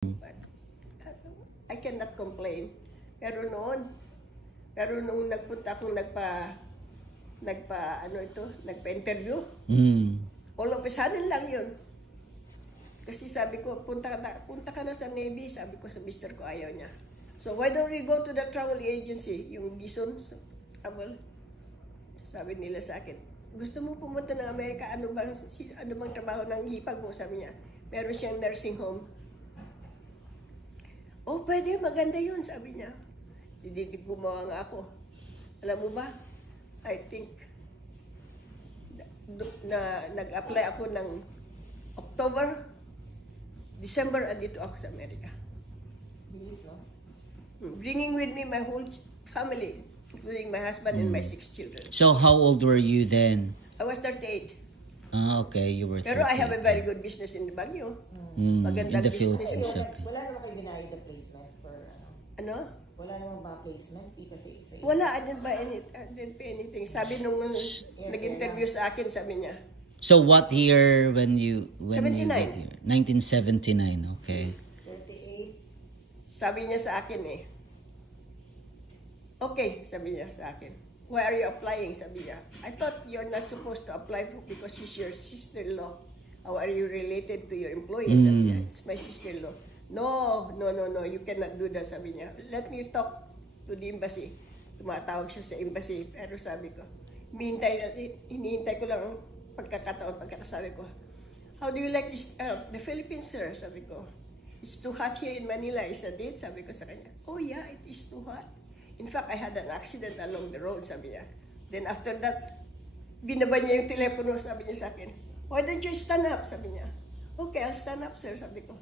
But, I cannot complain. Pero nung nagpunta akong nagpa-interview, all of a sudden lang yun. Kasi sabi ko, punta ka na sa Navy, sabi ko sa mister ko, ayaw niya. So why don't we go to the travel agency, yung Dison Travel? Sabi nila sa akin, gusto mo pumunta ng Amerika, ano bang trabaho ng hipag mo? Sabi niya, meron siyang nursing home. Oh, pwede, maganda yun, sabi niya. Hindi gumawa nga ako. Alam mo ba, I think, nag-apply ako ng October, December, andito ako sa Amerika. Bringing with me my whole family, including my husband and my 6 children. So how old were you then? I was 38. Ah, okay, you were 38. Pero I have a very good business in the Baguio. In Magandang the business. Philippines, okay. Wala naman kayo ginaya the placement for Ano? Wala naman ba placement? Kasi Wala, I didn't pay anything. Sabi nung nag-interview sa akin, sabi niya. So what year when you 79. got here? 1979, okay. 38. Sabi niya sa akin eh. Okay, sabi niya sa akin. Why are you applying? Sabi niya. I thought you're not supposed to apply because she's your sister-in-law. How are you related to your employee? Sabi niya. It's my sister-in-law. No, you cannot do that, sabi niya. Let me talk to the embassy. Tumatawag siya sa embassy. Pero sabi ko, hinihintay ko lang ang pagkakasabi ko. How do you like this, the Philippines, sir? Sabi ko, it's too hot here in Manila, isn't it? Sabi ko sa kanya, oh yeah, it is too hot. In fact, I had an accident along the road, sabi niya. Then after that, binaba niya yung telepono, sabi niya sa akin, why don't you stand up? Sabi niya, okay, I'll stand up, sir. Sabi ko,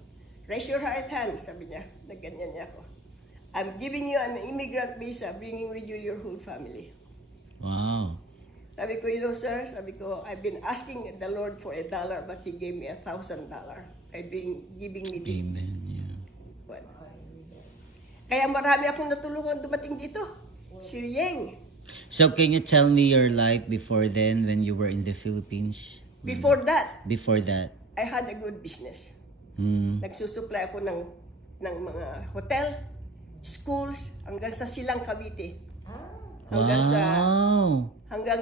raise your right hand, sabi niya. Nagganyan niya ako. I'm giving you an immigrant visa, bringing with you your whole family. Wow. Sabi ko, you know, sir, sabi ko, I've been asking the Lord for $1, but He gave me $1,000. I've been giving me this. Amen, yeah. Well, kaya marami akong natulungan dumating dito. Si Rieng. So can you tell me your life before then when you were in the Philippines? Before that, I had a good business. Mm. Nagsusupply ako ng mga hotel, schools, hanggang sa Silang Cavite. Hanggang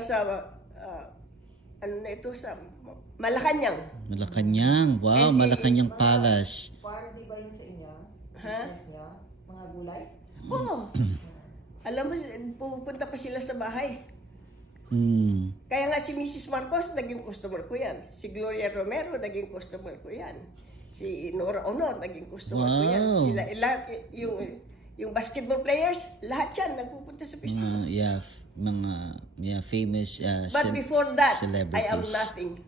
sa ano na ito, sa Malacanang. Malacanang. Wow, Malacanang Palace. farm, di ba yun sa inyo? Ha? Business niya? Mga gulay? Oo. Alam mo, pupunta pa sila sa bahay. Kaya nga si Mrs. Marcos, naging customer ko yan. Si Gloria Romero, naging customer ko yan. Si Nora Honor, naging customer ko yan. Sila, yung basketball players, lahat yan, nagpupunta sa festival. Mga famous But before that, celebrities. I have nothing.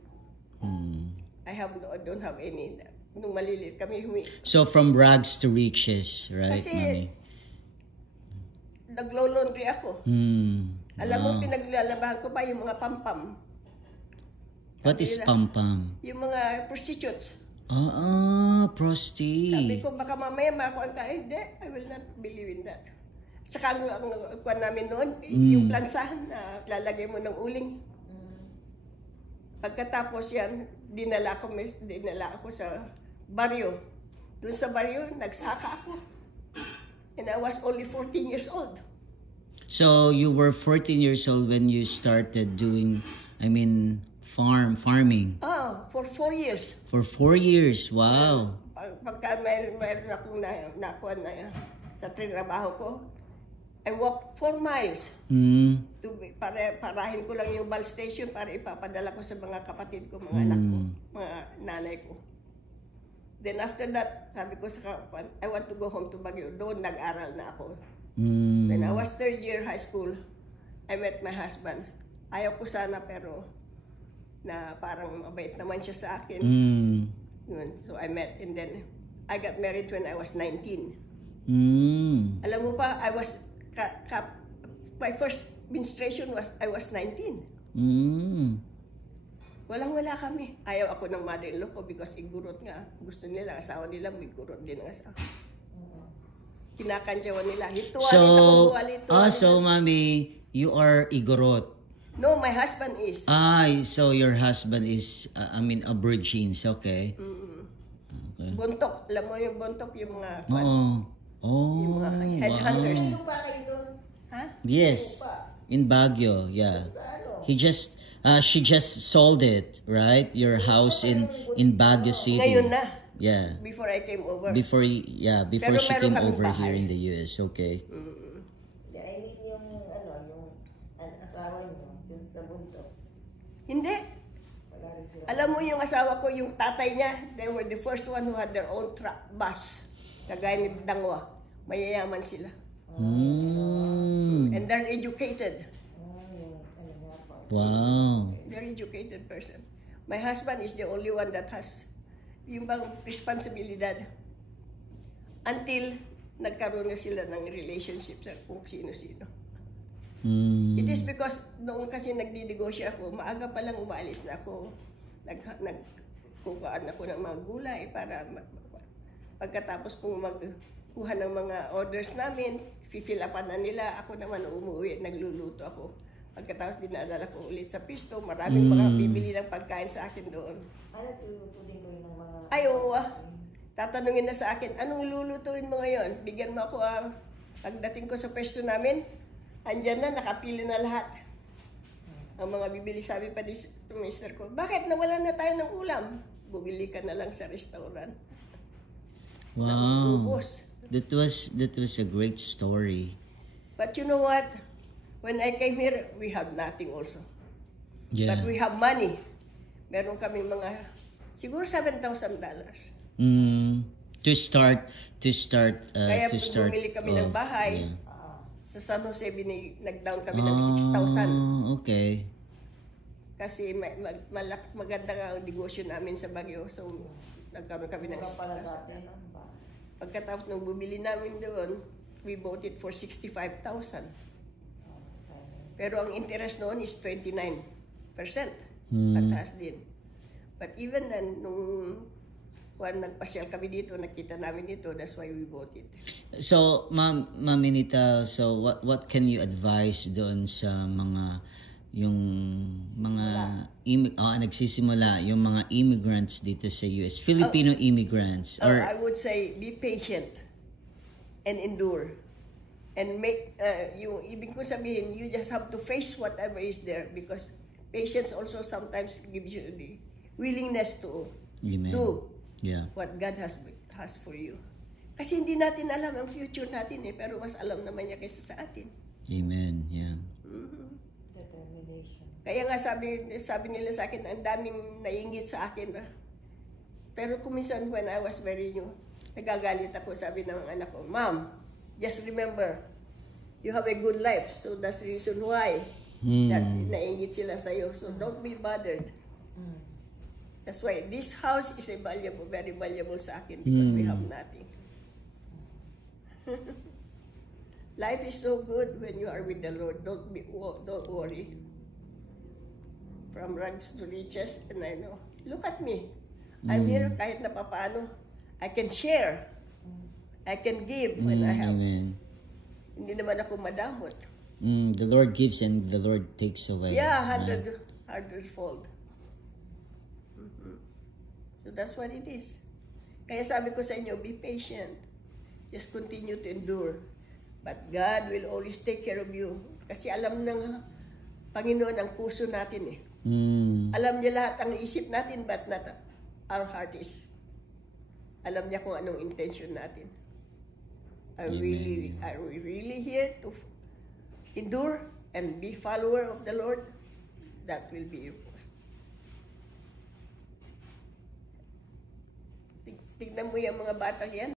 I don't have any. Nung maliliit kami, So from rags to riches, right, kasi, Mami? naglo-laundry ako. Alam mo, pinaglalabahan ko pa yung mga pampam. What is pampam? Yung mga prostitutes. Prosti. Sabi ko, baka mamaya makuha ka. Hindi, I will not believe in that. Saka ang kuha namin noon, yung plansahan na lalagay mo ng uling. Pagkatapos yan, dinala ako sa baryo. Doon sa baryo, nagsaka ako. And I was only 14 years old. So you were 14 years old when you started doing, farming. For 4 years. For 4 years, wow. Pagka mayroon akong nakuha na sa trabaho ko, I walked 4 miles. Parahin ko lang yung bus station para ipapadala ko sa mga kapatid ko, mga anak ko, mga nanay ko. Then after that, sabi ko sa kapan, I want to go home to Baguio. Doon nag-aral na ako. When I was 3rd year high school, I met my husband. Ayaw ko sana pero na parang mabait naman siya sa akin. Yun, so I met and then I got married when I was 19. Alam mo ba, my first menstruation I was 19. Walang-wala kami. Ayaw ako ng mother-in-law ko because igurot nga. Gusto nila, asawa nila, may gurot din ang asawa. Kinakantyawan nila. So, Mami, you are igorot. No, my husband is. So your husband is, Aborigines, okay. Mm-hmm. Okay. Bontok. Alam mo yung bontok, yung mga... Oo. Oh, Yung mga headhunters. wow. Sino pa kayo doon? Ha? Yes. In Baguio, yeah. Sa ano? She just sold it, right? Your house in Baguio City. Ngayon na. Yeah. Before I came over. Before Pero she meron came kaming over here bahay. in the US. Okay. Hindi, I mean yung ano, yung asawa niyo, yung sa buntok. Hindi. Wala rin sila. Alam mo yung asawa ko, yung tatay niya, they were the first one who had their own bus. Kagaya ni Dangwa. Mayayaman sila. And they're educated. Yung ano nga pa. Wow. Very educated person. My husband is the only one that has yung bang responsibilidad until nagkaroon na sila ng relationship sa kung sino-sino. It is because noong kasi nagdidegosyo ako, maaga pa lang umaalis na ako. Nagkukaan ako ng mga gulay para pagkatapos kong magkuha ng mga orders namin, fill upan na nila, ako naman umuwi, nagluluto ako. Pagkatapos dinadala ko ulit sa pisto, maraming mga bibili ng pagkain sa akin doon. Ano, tuluto din ko yung mga... Ay, oo. Tatanungin na sa akin, anong lulutuin mo ngayon? Bigyan mo ako, pagdating ko sa pwesto namin, andyan na, nakapili na lahat. Ang mga bibili, sabi pa ni mister ko, bakit nawalan na tayo ng ulam? Bumili ka na lang sa restaurant. Wow. Ubos. That was a great story. But you know what? When I came here, we have nothing also. Yeah. But we have money. Meron kami mga, siguro $7,000. To start Kaya to start. bumili kami ng bahay. Yeah. Sa San Jose, nag-down kami ng 6,000. Okay. Kasi maganda nga ang negosyo namin sa Baguio. So, nagkaroon kami ng 6,000. Pagkatapos nung bumili namin doon, we bought it for 65,000. Pero ang interest noon is 29%. Pataas din. But even then, nung nagpasyal kami dito, nakita namin dito, that's why we bought it. So, Ma'am Minita, so what can you advise doon sa mga nagsisimula, yung mga immigrants dito sa US, Filipino immigrants, or I would say be patient and endure. And make, yung ibig ko sabihin, you just have to face whatever is there because patience also sometimes gives you the willingness to Amen. do Yeah. what God has for you. Kasi hindi natin alam ang future natin pero mas alam naman niya kaysa sa atin. Amen. Yeah. Determination. Kaya nga sabi nila sa akin, ang daming naiingit sa akin ba. Pero kuminsan when I was very new, nagagalit ako, sabi ng anak ko, Mom, just remember, you have a good life. So that's the reason why that naiingit sila sa'yo. So don't be bothered. That's why this house is very valuable sa akin because we have nothing. Life is so good when you are with the Lord. Don't worry. From rags to riches, and I know. Look at me. I'm here kahit na papaano. I can share. I can give when I have. Amen. Hindi naman ako madamot. The Lord gives and the Lord takes away. Yeah, Right? hundredfold. So that's what it is. Kaya sabi ko sa inyo, be patient. Just continue to endure. But God will always take care of you. Kasi alam ng Panginoon ang puso natin eh. Alam niya lahat ang isip natin, but not our heart is. Alam niya kung anong intention natin. Are we really here to endure and be follower of the Lord? That will be you. Tignan mo yung mga batang yan.